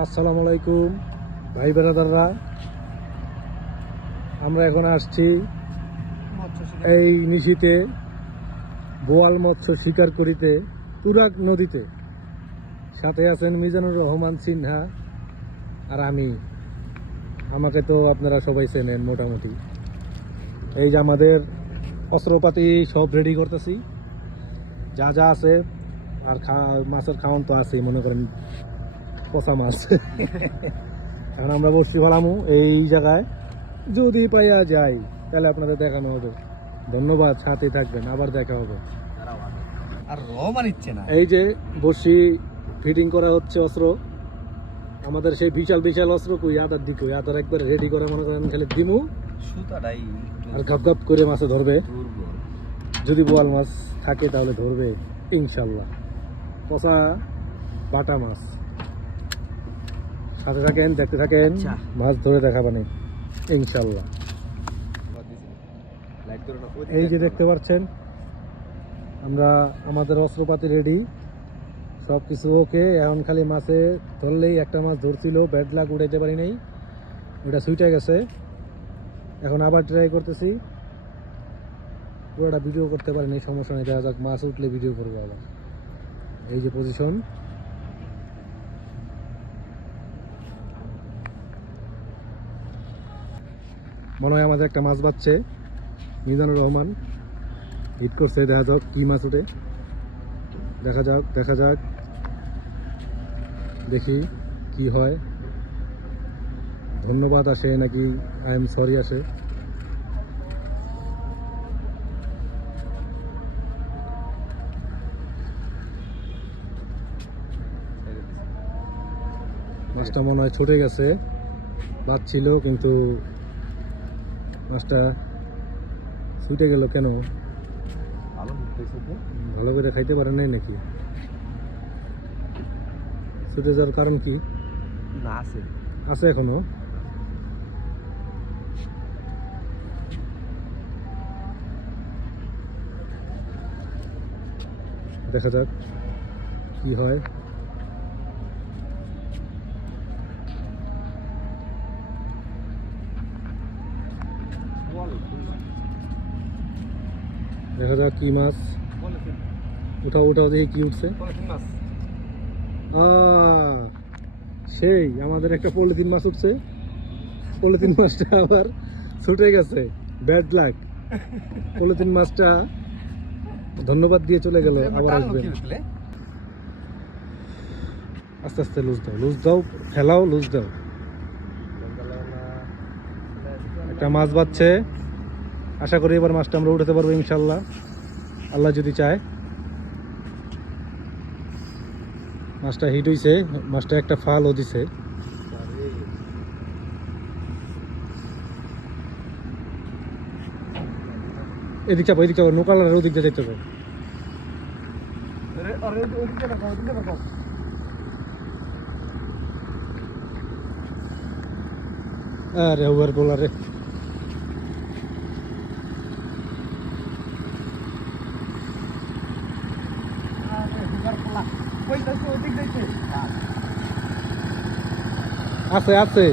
আসসালামু আলাইকুম ভাই বেরাদাররা, আমরা এখন আসছি এই নিশিতে বোয়াল মৎস্য শিকার করিতে তুরাগ নদীতে। সাথে আছেন মিজানুর রহমান সিনহা আর আমি। আমাকে তো আপনারা সবাই চেনেন মোটামুটি। এই যে আমাদের অস্ত্রপাতি সব রেডি করতেছি, যা যা আছে। আর মাছের খাওয়ান তো আছেই, মনে করেন পচা মাছ। এখন আমরা বসছি ভালামু এই জায়গায়, যদি পাইয়া যাই তাহলে আপনাদের দেখানো হবে। ধন্যবাদ, সাথে থাকবেন, আবার দেখা হবে। আর রহমান ইচ্ছে না। এই যে বসি ফিটিং করা হচ্ছে অস্ত্র, আমাদের সেই বিশাল বিশাল অস্ত্র কই আদার দিকে আদার একবার রেডি করে, মনে করেন খালি দিমু সুতাটাই আর গপ গপ করে মাছে ধরবে। যদি বোয়াল মাছ থাকে তাহলে ধরবে ইনশাল্লাহ, পচা বাটা মাছ। সাথে থাকেন, দেখতে থাকেন, মাছ ধরে দেখাবানি ইনশাল্লাহ। এই যে দেখতে পাচ্ছেন আমরা আমাদের অস্ত্রপাতি রেডি, সব কিছু ওকে। এখন খালি মাছে ধরলেই, একটা মাছ ধরছিল ব্যাড লাক, উঠাইতে পারি নাই, ওটা সুইটে গেছে। এখন আবার ট্রাই করতেছি, পুরোটা ভিডিও করতে পারি নাই, সমস্যা নেই, দেখা যাক, মাছ উঠলে ভিডিও করবো আবার। এই যে পজিশন, মনে হয় আমাদের একটা মাছ বাচ্ছে। মিজানুর রহমান হিট করছে, দেখা যাক কি মাছ ওঠে, দেখা যাক দেখা যাক, দেখি কি হয়। ধন্যবাদ আসে নাকি আই এম সরি আসে। মাছটা মনে হয় ছুটে গেছে, বাচ্ছিল কিন্তু মাছটা ছুটে গেল কেন? ভালো করে খাইতে পারে নাই নাকি? ছুটে যাওয়ার কারণ কি? না আছে আছে এখনো। দেখা যাক কি হয়। দেখা যাক কি মাছ। উঠাও উঠাও, দেখি কি উঠছে। সেই আমাদের একটা পলিথিন মাছ উঠছে। পলিথিন মাছটা আবার ছুটে গেছে, ব্যাড লাক। পলিথিন মাছটা ধন্যবাদ দিয়ে চলে গেল, আবার আসবে। আস্তে আস্তে লুজ দাও, লুজ দাও, ফেলাও, লুজ দাও। একটা মাছ বাচ্ছে, আশা করি এবার মাছটা আমরা উঠাতে পারবো ইনশাল্লাহ, আল্লাহ যদি চায়। মাছটা হিট হইছে, মাছটা একটা ফালও দিছে। এদিক চাপো, এদিক চাপো, নৌকালার ওদিক দিয়ে যেতে হবে। আরে ওভার বোলারে, আছে আছে।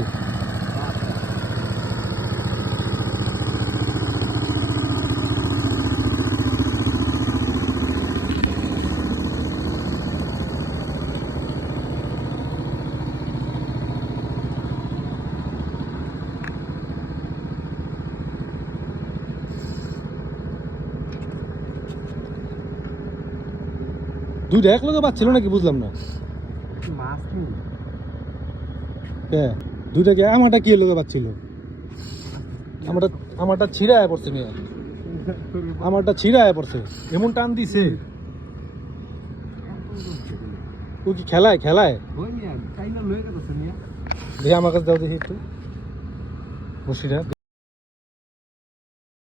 দুইটা এক লগে পাচ্ছিল নাকি বুঝলাম না। মাছ হ্যাঁ, দুইটাকে আমারটা কি লগে পাচ্ছিল? আমারটা ছিঁড়ায় পড়ছে মেয়ে, আমারটা ছিঁড়ায় পড়ছে, এমন টান দিছে। ও কি খেলায় খেলায়? দেখি আমার কাছে দাও, দেখি একটু বসিটা।